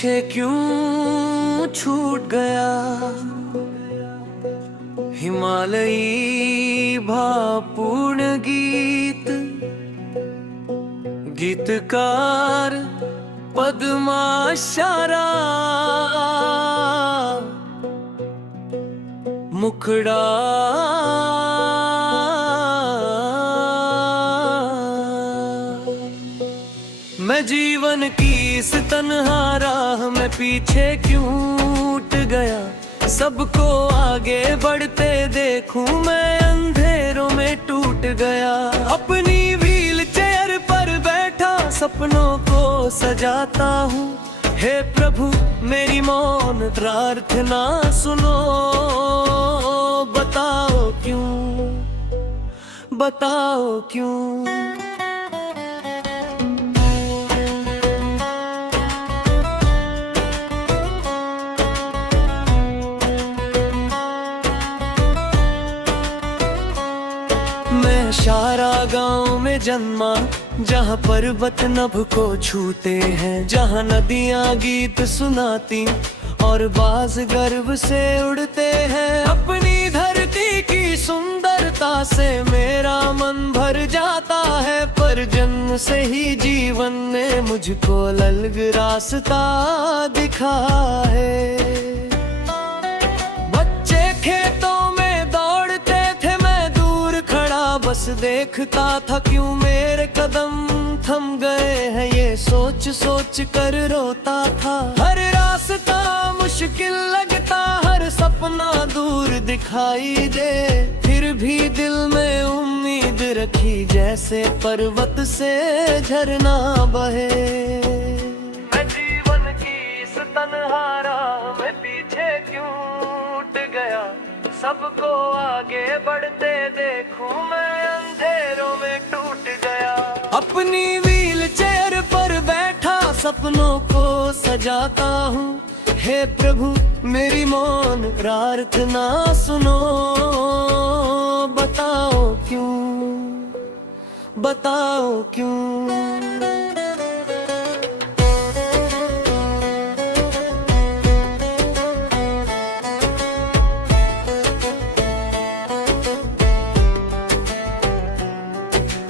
पीछे क्यों छूट गया हिमालयी भावपूर्ण गीत। गीतकार पद्माशारा मुखड़ा मैं जीवन की इस तन्हा राह में पीछे क्यों उठ गया। सबको आगे बढ़ते देखूं मैं अंधेरों में टूट गया। अपनी व्हील चेयर पर बैठा सपनों को सजाता हूँ। हे प्रभु मेरी मौन प्रार्थना सुनो। बताओ क्यों, बताओ क्यों। मैं शारा गांव में जन्मा, जहाँ पर्वत नभ को छूते हैं, जहाँ नदियाँ गीत सुनाती और बाज गर्व से उड़ते हैं। अपनी धरती की सुंदरता से मेरा मन भर जाता है, पर जन्म से ही जीवन ने मुझको अलग रास्ता दिखा है। बच्चे खेतों में दौड़ते थे, मैं दूर खड़ा बस देखता था। क्यों मेरे कदम थम गए हैं, ये सोच सोच कर रोता था। हर रास्ता मुश्किल लगता, हर सपना दूर दिखाई दे, फिर भी दिल में उम्मीद रखी जैसे पर्वत से झरना बहे। मैं जीवन की इस तन्हा राह में पीछे क्यों उठ गया। सबको आगे बढ़ते देखूं मैं अंधेरों में टूट गया। अपनी व्हील चेयर पर बैठा सपनों को सजाता हूँ। हे प्रभु मेरी मौन प्रार्थना सुनो। बताओ क्यों, बताओ क्यों।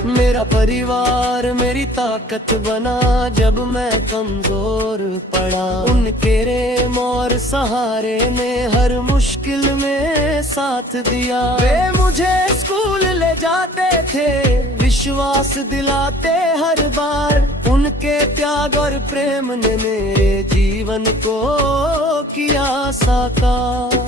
मेरा परिवार मेरी ताकत बना, जब मैं कमजोर पड़ा। उनके रेम और सहारे ने हर मुश्किल में साथ दिया। वे मुझे स्कूल ले जाते थे, विश्वास दिलाते हर बार। उनके त्याग और प्रेम ने मेरे जीवन को किया साकार।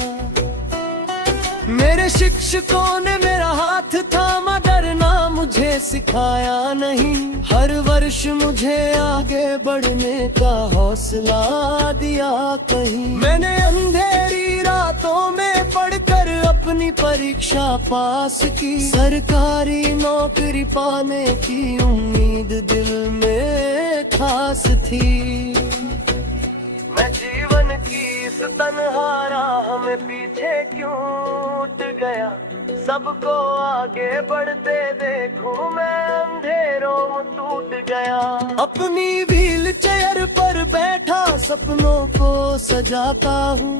मेरे शिक्षकों ने मेरा हाथ थामा, डरना मुझे सिखाया नहीं। हर वर्ष मुझे आगे बढ़ने का हौसला दिया कहीं। मैंने अंधेरी रातों में पढ़कर अपनी परीक्षा पास की। सरकारी नौकरी पाने की उम्मीद दिल में खास थी। मैं जीवन की इस तन्हा राह में पीछे क्यों उठ गया। सबको आगे बढ़ते देखूं मैं अंधेरों में टूट गया। अपनी व्हील चेयर पर बैठा सपनों को सजाता हूँ।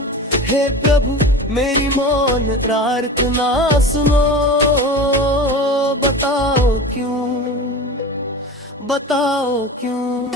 हे प्रभु मेरी मौन प्रार्थना सुनो। बताओ क्यों, बताओ क्यों।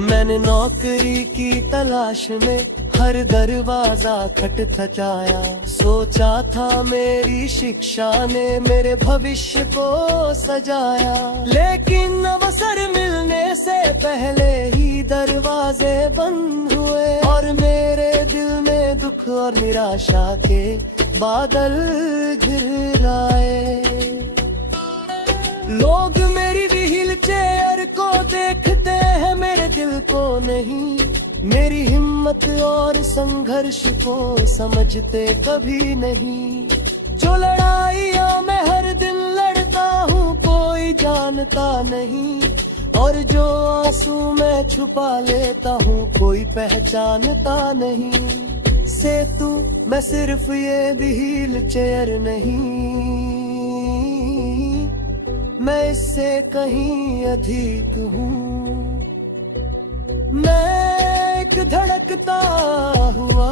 मैंने नौकरी की तलाश में हर दरवाजा खटखटाया। सोचा था मेरी शिक्षा ने मेरे भविष्य को सजाया, लेकिन अवसर मिलने से पहले ही दरवाजे बंद हुए। और मेरे दिल में दुख और निराशा के बादल घिर आए। लोग मेरी व्हील चेयर को देखते हैं, मेरे दिल को नहीं। मेरी हिम्मत और संघर्ष को समझते कभी नहीं। जो लड़ाइयाँ मैं हर दिन लड़ता हूँ कोई जानता नहीं, और जो आंसू मैं छुपा लेता हूँ कोई पहचानता नहीं। सेतु, मैं सिर्फ ये व्हील चेयर नहीं, मैं इससे कहीं अधिक हूँ। मैं एक धड़कता हुआ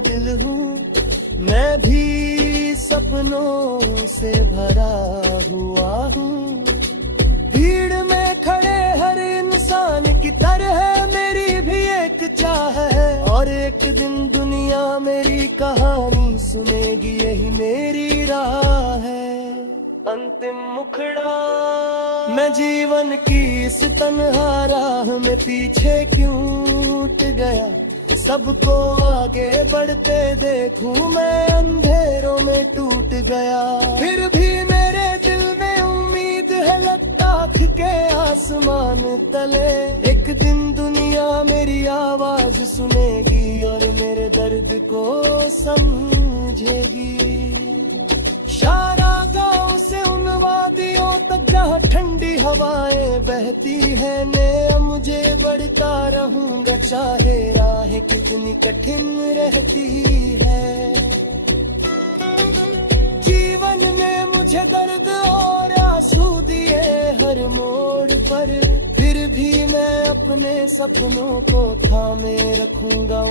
दिल हूँ, मैं भी सपनों से भरा हुआ हूँ। भीड़ में खड़े हर इंसान की तरह मेरी भी एक चाह है, और एक दिन दुनिया मेरी कहानी सुनेगी, यही मेरी राह है। अंतिम मुखड़ा, मैं जीवन की इस तन्हा राह में पीछे क्यों टूट गया। सबको आगे बढ़ते देखूं, मैं अंधेरों में टूट गया। फिर भी मेरे दिल में उम्मीद है लद्दाख के आसमान तले, एक दिन दुनिया मेरी आवाज सुनेगी और मेरे दर्द को समझेगी। शारा गांव से उन वादियों तक जहाँ ठंडी हवाएं बहती है, ने मुझे बढ़ता रहूंगा चाहे राहें कितनी कठिन रहती है। जीवन ने मुझे दर्द और आंसू दिए हर मोड़ पर, फिर भी मैं अपने सपनों को थामे रखूंगा।